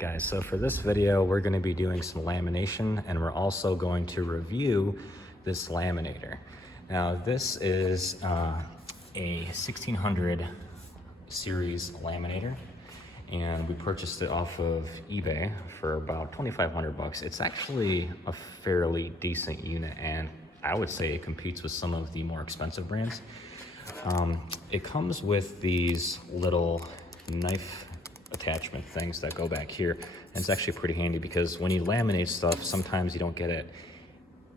guys, so for this video we're going to be doing some lamination, and we're also going to review this laminator. Now this is a 1600 series laminator, and we purchased it off of eBay for about 2,500 bucks. It's actually a fairly decent unit, and I would say it competes with some of the more expensive brands. It comes with these little knife attachment things that go back here, and it's actually pretty handy because when you laminate stuff, sometimes you don't get it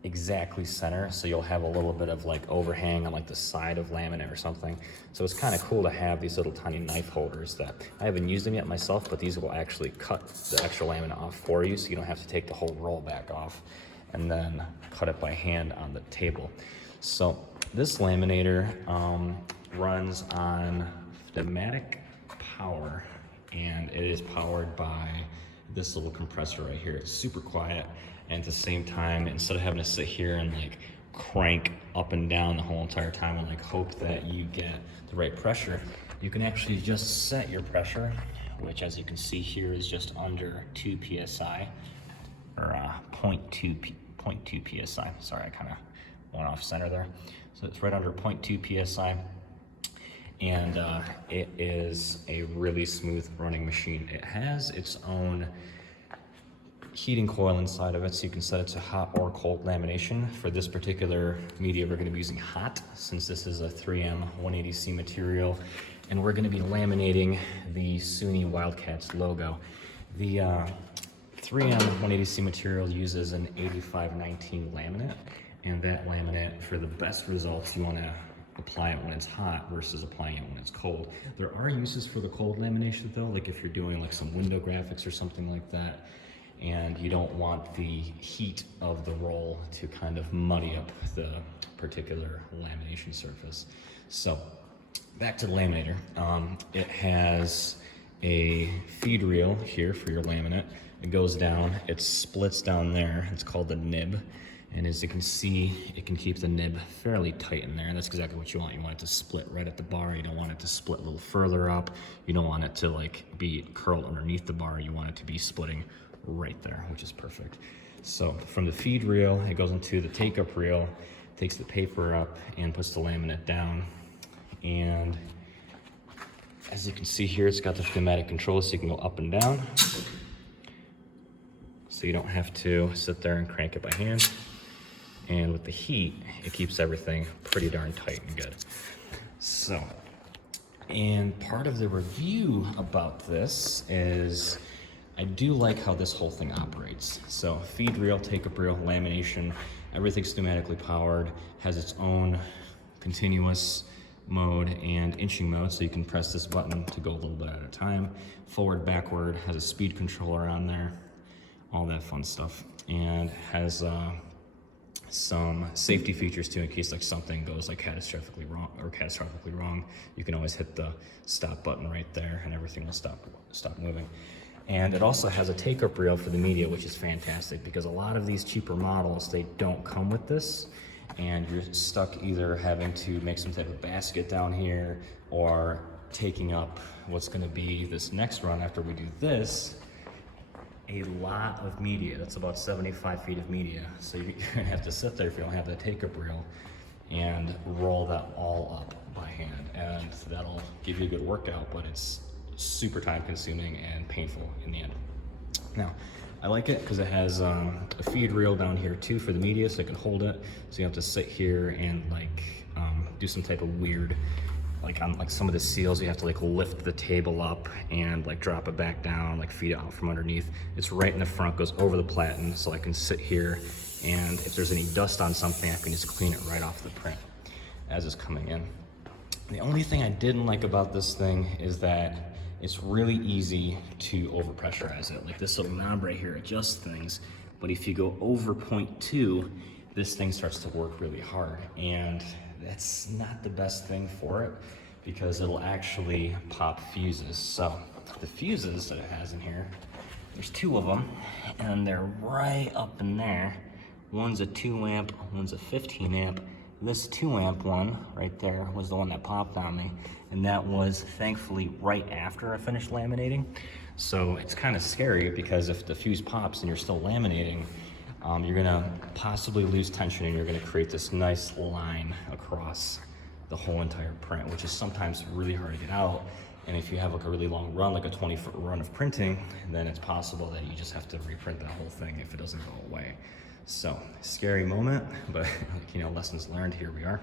exactly center, so you'll have a little bit of like overhang on like the side of laminate or something. So it's kind of cool to have these little tiny knife holders that I haven't used them yet myself, but these will actually cut the extra laminate off for you, so you don't have to take the whole roll back off and then cut it by hand on the table. So this laminator runs on pneumatic power, and it is powered by this little compressor right here. It's super quiet, and at the same time, instead of having to sit here and like crank up and down the whole entire time and like hope that you get the right pressure, you can actually just set your pressure, which as you can see here is just under 2 psi, or 0.2 psi. Sorry, I kind of went off center there. So it's right under 0.2 psi. And it is a really smooth running machine. It has its own heating coil inside of it, so you can set it to hot or cold lamination. For this particular media, we're going to be using hot, since this is a 3M 180C material, and we're going to be laminating the SUNY Wildcats logo. The 3M 180C material uses an 8519 laminate, and that laminate, for the best results, you want to apply it when it's hot versus applying it when it's cold. There are uses for the cold lamination though, like if you're doing like some window graphics or something like that, and you don't want the heat of the roll to kind of muddy up the particular lamination surface. So back to the laminator. It has a feed reel here for your laminate. It goes down, it splits down there. It's called the nib. And as you can see, it can keep the nib fairly tight in there, and that's exactly what you want. You want it to split right at the bar. You don't want it to split a little further up. You don't want it to like be curled underneath the bar. You want it to be splitting right there, which is perfect. So from the feed reel, it goes into the take-up reel, takes the paper up and puts the laminate down. And as you can see here, it's got the pneumatic control, so you can go up and down. So you don't have to sit there and crank it by hand. And with the heat, it keeps everything pretty darn tight and good. So, and part of the review about this is I do like how this whole thing operates. So feed reel, take-up reel, lamination, everything's pneumatically powered, has its own continuous mode and inching mode, so you can press this button to go a little bit at a time. Forward, backward, has a speed controller on there, all that fun stuff, and has some safety features too, in case like something goes like catastrophically wrong. You can always hit the stop button right there, and everything will stop moving. And it also has a take-up reel for the media, which is fantastic because a lot of these cheaper models, they don't come with this, and you're stuck either having to make some type of basket down here or taking up what's going to be this next run after we do this, a lot of media. That's about 75 feet of media. So you're gonna have to sit there if you don't have the take-up reel and roll that all up by hand. And that'll give you a good workout, but it's super time consuming and painful in the end. Now, I like it because it has a feed reel down here too for the media, so it can hold it. So you have to sit here and like do some type of weird, like on like some of the seals, you have to like lift the table up and like drop it back down, like feed it out from underneath. It's right in the front, goes over the platen, so I can sit here, and if there's any dust on something, I can just clean it right off the print as it's coming in. The only thing I didn't like about this thing is that it's really easy to overpressurize it. Like this little knob right here adjusts things, but if you go over 0.2, this thing starts to work really hard, and that's not the best thing for it because it'll actually pop fuses. So the fuses that it has in here, there's 2 of them, and they're right up in there. One's a 2 amp, one's a 15 amp. This 2 amp one right there was the one that popped on me, and that was thankfully right after I finished laminating. So it's kind of scary because if the fuse pops and you're still laminating, you're gonna possibly lose tension and you're gonna create this nice line across the whole entire print, which is sometimes really hard to get out. And if you have like a really long run, like a 20-foot run of printing, then it's possible that you just have to reprint that whole thing if it doesn't go away. So, scary moment, but you know, lessons learned, here we are.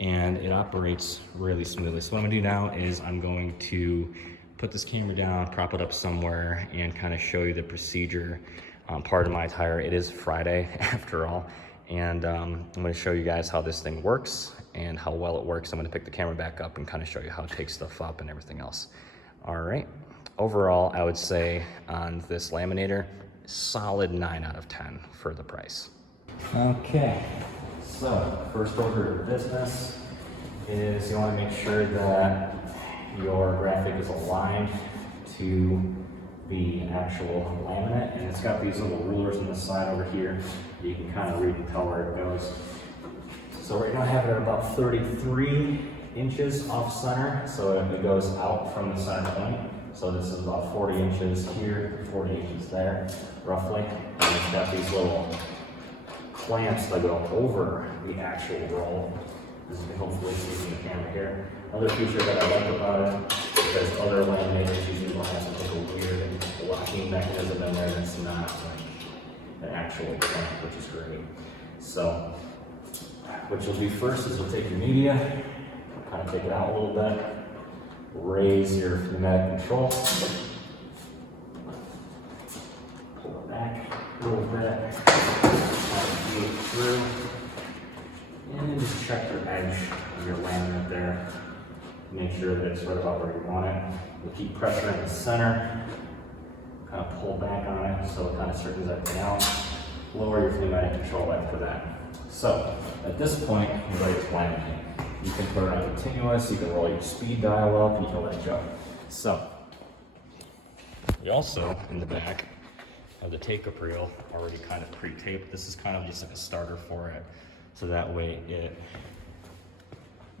And it operates really smoothly. So what I'm gonna do now is I'm going to put this camera down, prop it up somewhere, and kind of show you the procedure. Part of my tire, it is Friday after all, and I'm gonna show you guys how this thing works and how well it works. I'm gonna pick the camera back up and kind of show you how it takes stuff up and everything else. All right, overall, I would say on this laminator, solid 9 out of 10 for the price. Okay, so first order of business is you wanna make sure that your graphic is aligned to the actual laminate, and it's got these little rulers on the side over here. You can kind of read and tell where it goes. So right now I have it at about 33 inches off center, so it goes out from the center point. So this is about 40 inches here, 40 inches there, roughly. And it's got these little clamps that go over the actual roll. As you can hopefully see from the camera here. Another feature that I like about it, because other laminators usually will have like a weird locking mechanism in there that's not like an actual clamp, which is great. So what you'll do first is you'll take your media, kind of take it out a little bit, raise your pneumatic control, pull it back a little bit, kind of feed it through, and then just check your edge of your laminate there. Make sure that it's right about where you want it. You'll keep pressure in the center, kind of pull back on it so it kind of straightens everything out. Lower your pneumatic control after that. So at this point, you're ready to laminate. You can put it on continuous, you can roll your speed dial up, and you can let it go. So we also, in the back, have the take-up reel already kind of pre-taped. This is kind of just like a starter for it, so that way it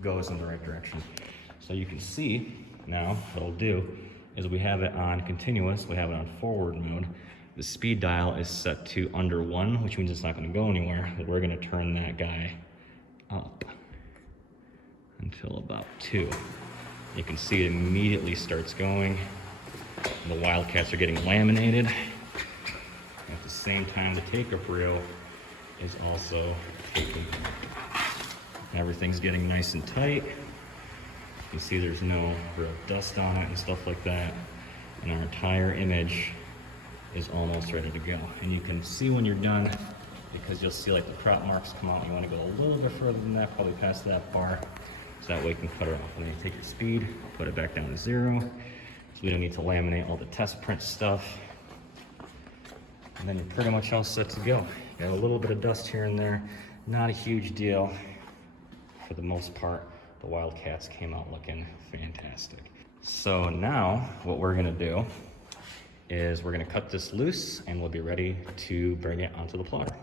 goes in the right direction. So you can see now what I'll do is we have it on continuous, we have it on forward mode. The speed dial is set to under 1, which means it's not going to go anywhere. But we're going to turn that guy up until about 2. You can see it immediately starts going. The wildcats are getting laminated. At the same time, the take-up reel is also taking. Everything's getting nice and tight. You can see there's no real dust on it and stuff like that. And our entire image is almost ready to go. And you can see when you're done, because you'll see like the prop marks come out. You want to go a little bit further than that, probably past that bar, so that way you can cut it off. And then you take your speed, put it back down to 0. So we don't need to laminate all the test print stuff. And then you're pretty much all set to go. Got a little bit of dust here and there, not a huge deal. For the most part, the wildcats came out looking fantastic. So now what we're gonna do is we're gonna cut this loose and we'll be ready to bring it onto the plotter.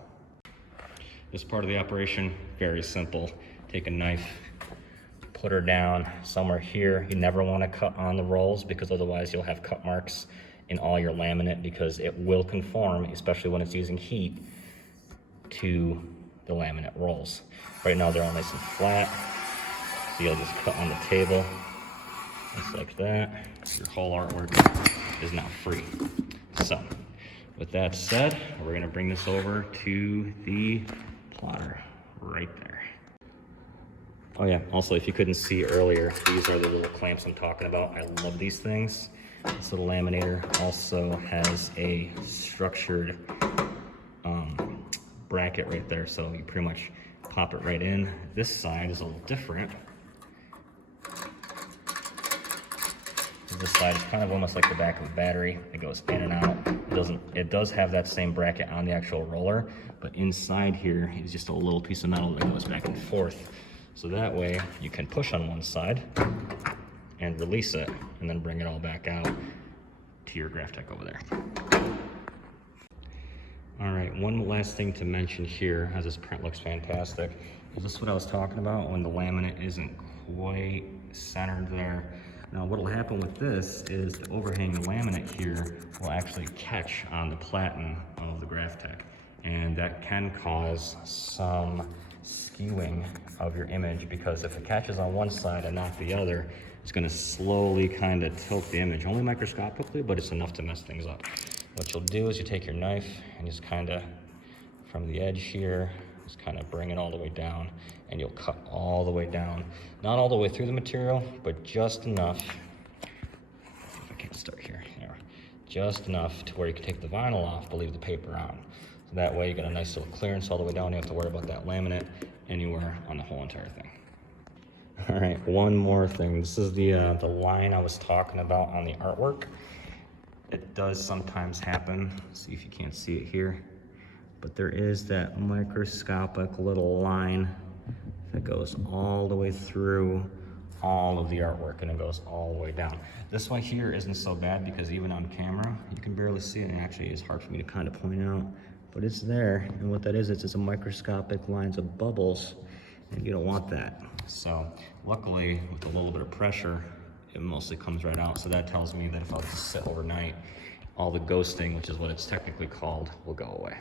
This part of the operation, very simple. Take a knife, put her down somewhere here. You never wanna cut on the rolls because otherwise you'll have cut marks in all your laminate because it will conform, especially when it's using heat, to the laminate rolls. Right now they're all nice and flat. So you'll just cut on the table, just like that. Your whole artwork is now free. So, with that said, we're gonna bring this over to the plotter right there. Oh yeah, also if you couldn't see earlier, these are the little clamps I'm talking about. I love these things. This little laminator also has a structured bracket right there, so you pretty much pop it right in. This side is a little different. This side is kind of almost like the back of a battery. It goes in and out. It does have that same bracket on the actual roller, but inside here is just a little piece of metal that goes back and forth. So that way you can push on one side and release it and then bring it all back out to your Graphtec over there. All right, one last thing to mention here, as this print looks fantastic, is this what I was talking about when the laminate isn't quite centered there. Now what'll happen with this is the overhanging laminate here will actually catch on the platen of the Graphtec, and that can cause some skewing of your image, because if it catches on one side and not the other, it's going to slowly kind of tilt the image, only microscopically, but it's enough to mess things up. What you'll do is you take your knife and just kind of from the edge here, just kind of bring it all the way down, and you'll cut all the way down. Not all the way through the material, but just enough. If I can't start here. There. Just enough to where you can take the vinyl off, but leave the paper on. So that way you get a nice little clearance all the way down. You don't have to worry about that laminate anywhere on the whole entire thing. All right, one more thing. This is the line I was talking about on the artwork. It does sometimes happen. See if you can't see it here. But there is that microscopic little line that goes all the way through all of the artwork, and it goes all the way down. This one here isn't so bad because even on camera, you can barely see it, and actually it's hard for me to kind of point out, but it's there. And what that is, it's just a microscopic lines of bubbles, and you don't want that. So luckily, with a little bit of pressure, it mostly comes right out. So that tells me that if I just sit overnight, all the ghosting, which is what it's technically called, will go away.